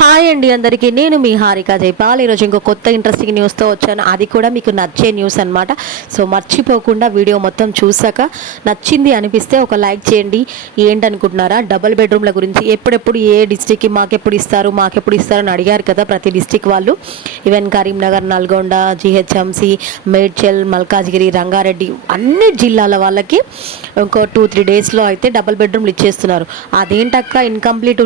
Hi అండి అందరికీ, నేను మీ హారిక జైపాల్. ఈరోజు ఇంకో కొత్త ఇంట్రెస్టింగ్ న్యూస్తో వచ్చాను. అది కూడా మీకు నచ్చే న్యూస్ అనమాట. సో మర్చిపోకుండా వీడియో మొత్తం చూసాక నచ్చింది అనిపిస్తే ఒక లైక్ చేయండి. ఏంటనుకుంటున్నారా, డబుల్ బెడ్రూమ్ల గురించి ఎప్పుడెప్పుడు ఏ డిస్టిక్కి మాకెప్పుడు ఇస్తారు అని అడిగారు కదా ప్రతి డిస్టిక్ వాళ్ళు. ఈవెన్ కరీంనగర్, నల్గొండ, జిహెచ్ఎంసి, మేడ్చల్, మల్కాజ్గిరి, రంగారెడ్డి అన్ని జిల్లాల వాళ్ళకి ఇంకో 2-3 డేస్లో అయితే డబుల్ బెడ్రూమ్లు ఇచ్చేస్తున్నారు. అదేంటక్క ఇన్కంప్లీట్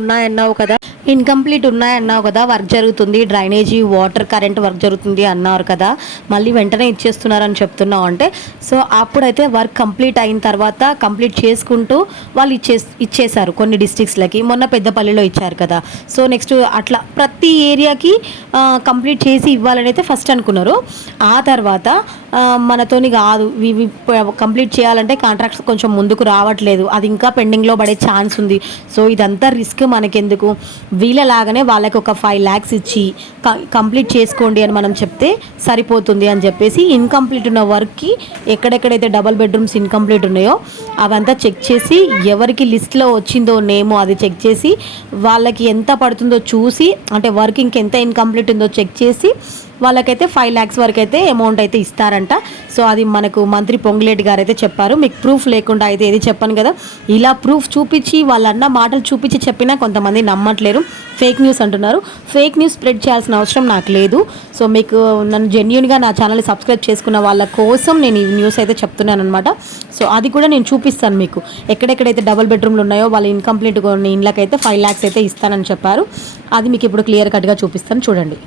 ఉన్నాయన్నావు కదా, వర్క్ జరుగుతుంది, డ్రైనేజీ, వాటర్, కరెంట్ వర్క్ జరుగుతుంది అన్నారు కదా, మళ్ళీ వెంటనే ఇచ్చేస్తున్నారని చెప్తున్నావు అంటే, సో అప్పుడైతే వర్క్ కంప్లీట్ అయిన తర్వాత కంప్లీట్ చేసుకుంటూ వాళ్ళు ఇచ్చేశారు కొన్ని డిస్ట్రిక్ట్స్లకి. మొన్న పెద్దపల్లిలో ఇచ్చారు కదా. సో నెక్స్ట్ అట్లా ప్రతి ఏరియాకి కంప్లీట్ చేసి ఇవ్వాలని అయితే ఫస్ట్ అనుకున్నారు. ఆ తర్వాత మనతోని కాదు, ఇవి కంప్లీట్ చేయాలంటే కాంట్రాక్ట్స్ కొంచెం ముందుకు రావట్లేదు, అది ఇంకా పెండింగ్లో పడే ఛాన్స్ ఉంది. సో ఇదంతా రిస్క్ మనకెందుకు, వీళ్ళలాగానే వాళ్ళకి ఒక 5 lakhs ఇచ్చి కంప్లీట్ చేసుకోండి అని మనం చెప్తే సరిపోతుంది అని చెప్పేసి ఇన్కంప్లీట్ ఉన్న వర్క్కి ఎక్కడెక్కడైతే డబల్ బెడ్రూమ్స్ ఇన్కంప్లీట్ ఉన్నాయో అవంతా చెక్ చేసి ఎవరికి లిస్ట్లో వచ్చిందో నేమో అది చెక్ చేసి వాళ్ళకి ఎంత పడుతుందో చూసి, అంటే వర్క్ ఇంకెంత ఇన్కంప్లీట్ ఉందో చెక్ చేసి వాళ్ళకైతే 5 lakhs వరకు అయితే అమౌంట్ అయితే ఇస్తారంట. సో అది మనకు మంత్రి పొంగులేటి గారు అయితే చెప్పారు. మీకు ప్రూఫ్ లేకుండా అయితే ఏది చెప్పాను కదా, ఇలా ప్రూఫ్ చూపించి వాళ్ళన్న మాటలు చూపించి చెప్పినా కొంతమంది నమ్మట్లేరు, ఫేక్ న్యూస్ అంటున్నారు. ఫేక్ న్యూస్ స్ప్రెడ్ చేయాల్సిన అవసరం నాకు లేదు. సో మీకు నన్ను జెన్యూన్గా నా ఛానల్ని సబ్స్క్రైబ్ చేసుకున్న వాళ్ళ కోసం నేను ఈ న్యూస్ అయితే చెప్తున్నాను అనమాట. సో అది కూడా నేను చూపిస్తాను మీకు, ఎక్కడెక్కడైతే డబుల్ బెడ్రూమ్లు ఉన్నాయో వాళ్ళ ఇన్కంప్లీట్ కొన్ని ఇండ్లకైతే 5 lakhs అయితే ఇస్తానని చెప్పారు. అది మీకు ఇప్పుడు క్లియర్ కట్గా చూపిస్తాను, చూడండి.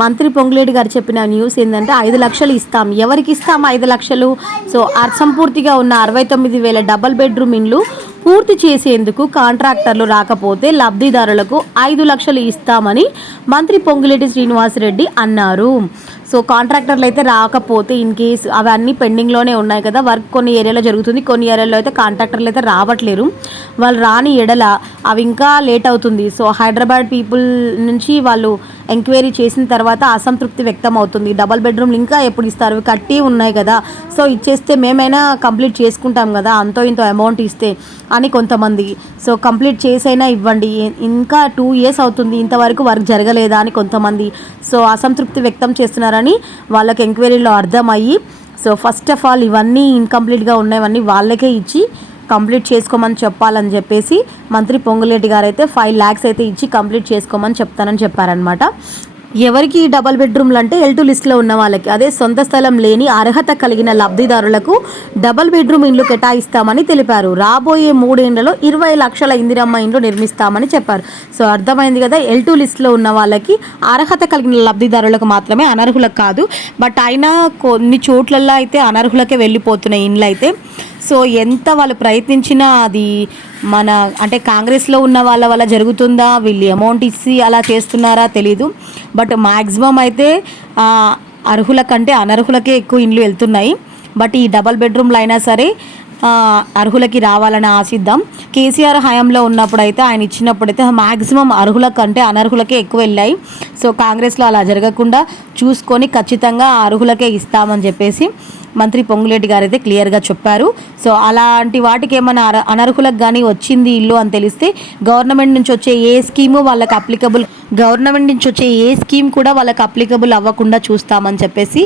మంత్రి పొంగులేటి గారు చెప్పిన న్యూస్ ఏంటంటే 5 లక్షలు ఇస్తాం. ఎవరికి ఇస్తాం 5 లక్షలు? సో అసంపూర్తిగా ఉన్న 69,000 డబల్ బెడ్రూమ్ ఇండ్లు పూర్తి చేసేందుకు కాంట్రాక్టర్లు రాకపోతే లబ్ధిదారులకు 5 లక్షలు ఇస్తామని మంత్రి పొంగులేటి శ్రీనివాసరెడ్డి అన్నారు. సో కాంట్రాక్టర్లు అయితే రాకపోతే, ఇన్ కేస్ అవన్నీ పెండింగ్లోనే ఉన్నాయి కదా, వర్క్ కొన్ని ఏరియాలో జరుగుతుంది, కొన్ని ఏరియాలో అయితే కాంట్రాక్టర్లు అయితే రావట్లేరు. వాళ్ళు రాని ఎడల అవి ఇంకా లేట్ అవుతుంది. సో హైదరాబాద్ పీపుల్ నుంచి వాళ్ళు ఎంక్వైరీ చేసిన తర్వాత అసంతృప్తి వ్యక్తం అవుతుంది. డబల్ బెడ్రూమ్లు ఇంకా ఎప్పుడు ఇస్తారు, కట్టి ఉన్నాయి కదా, సో ఇచ్చేస్తే మేమైనా కంప్లీట్ చేసుకుంటాం కదా అంతో ఇంతో అమౌంట్ ఇస్తే అని కొంతమంది. సో కంప్లీట్ చేసైనా ఇవ్వండి, ఇంకా 2 years అవుతుంది, ఇంతవరకు వర్క్ జరగలేదా అని కొంతమంది. సో అసంతృప్తి వ్యక్తం చేస్తున్నారని వాళ్ళకి ఎంక్వైరీలో అర్థమయ్యి, సో ఫస్ట్ ఆఫ్ ఆల్ ఇవన్నీ ఇన్కంప్లీట్గా ఉన్నవన్నీ వాళ్ళకే ఇచ్చి కంప్లీట్ చేసుకోమని చెప్పాలని చెప్పేసి మంత్రి పొంగులేటి గారు అయితే 5 lakhs అయితే ఇచ్చి కంప్లీట్ చేసుకోమని చెప్తానని చెప్పారనమాట. ఎవరికి డబల్ బెడ్రూమ్లు అంటే L2 లిస్ట్లో ఉన్న వాళ్ళకి, అదే సొంత స్థలం లేని అర్హత కలిగిన లబ్ధిదారులకు డబల్ బెడ్రూమ్ ఇండ్లు కేటాయిస్తామని తెలిపారు. రాబోయే 3 ఏళ్లలో 20 లక్షల ఇందిరమ్మ ఇండ్లు నిర్మిస్తామని చెప్పారు. సో అర్థమైంది కదా, L2 లిస్ట్లో ఉన్న వాళ్ళకి, అర్హత కలిగిన లబ్ధిదారులకు మాత్రమే, అనర్హులకు కాదు. బట్ అయినా కొన్ని చోట్లలో అయితే అనర్హులకే వెళ్ళిపోతున్నాయి ఇండ్లు అయితే. సో ఎంత వాళ్ళు ప్రయత్నించినా అది మన అంటే కాంగ్రెస్లో ఉన్న వాళ్ళ వల్ల జరుగుతుందా, వీళ్ళు అమౌంట్ ఇచ్చి అలా చేస్తున్నారా తెలీదు. బట్ మ్యాక్సిమం అయితే అర్హుల కంటే అనర్హులకే ఎక్కువ ఇండ్లు వెళ్తున్నాయి. బట్ ఈ డబల్ బెడ్రూమ్లు అయినా సరే అర్హులకి రావాలని ఆశిద్దాం. కేసీఆర్ హయాంలో ఉన్నప్పుడు అయితే, ఆయన ఇచ్చినప్పుడైతే మ్యాక్సిమం అర్హుల కంటే అనర్హులకే ఎక్కువ వెళ్ళాయి. సో కాంగ్రెస్లో అలా జరగకుండా చూసుకొని ఖచ్చితంగా అర్హులకే ఇస్తామని చెప్పేసి మంత్రి పొంగులేటి గారు అయితే క్లియర్గా చెప్పారు. సో అలాంటి వాటికి ఏమైనా అనర్హులకు కానీ వచ్చింది ఇల్లు అని తెలిస్తే గవర్నమెంట్ నుంచి వచ్చే ఏ స్కీము వాళ్ళకి అప్లికబుల్, గవర్నమెంట్ నుంచి వచ్చే ఏ స్కీమ్ కూడా వాళ్ళకి అప్లికబుల్ అవ్వకుండా చూస్తామని చెప్పేసి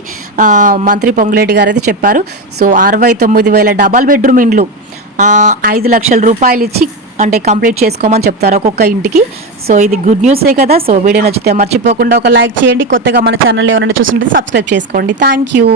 మంత్రి పొంగులేటి గారు అయితే చెప్పారు. సో 69,000 డబల్ బెడ్రూమ్ ఇండ్లు 5 లక్షల రూపాయలు ఇచ్చి అంటే కంప్లీట్ చేసుకోమని చెప్తారు ఒక్కొక్క ఇంటికి. సో ఇది గుడ్ న్యూసే కదా. సో వీడియో నచ్చితే మర్చిపోకుండా ఒక లైక్ చేయండి. కొత్తగా మన ఛానల్ ఎవరైనా చూస్తుంటే సబ్స్క్రైబ్ చేసుకోండి. Thank you.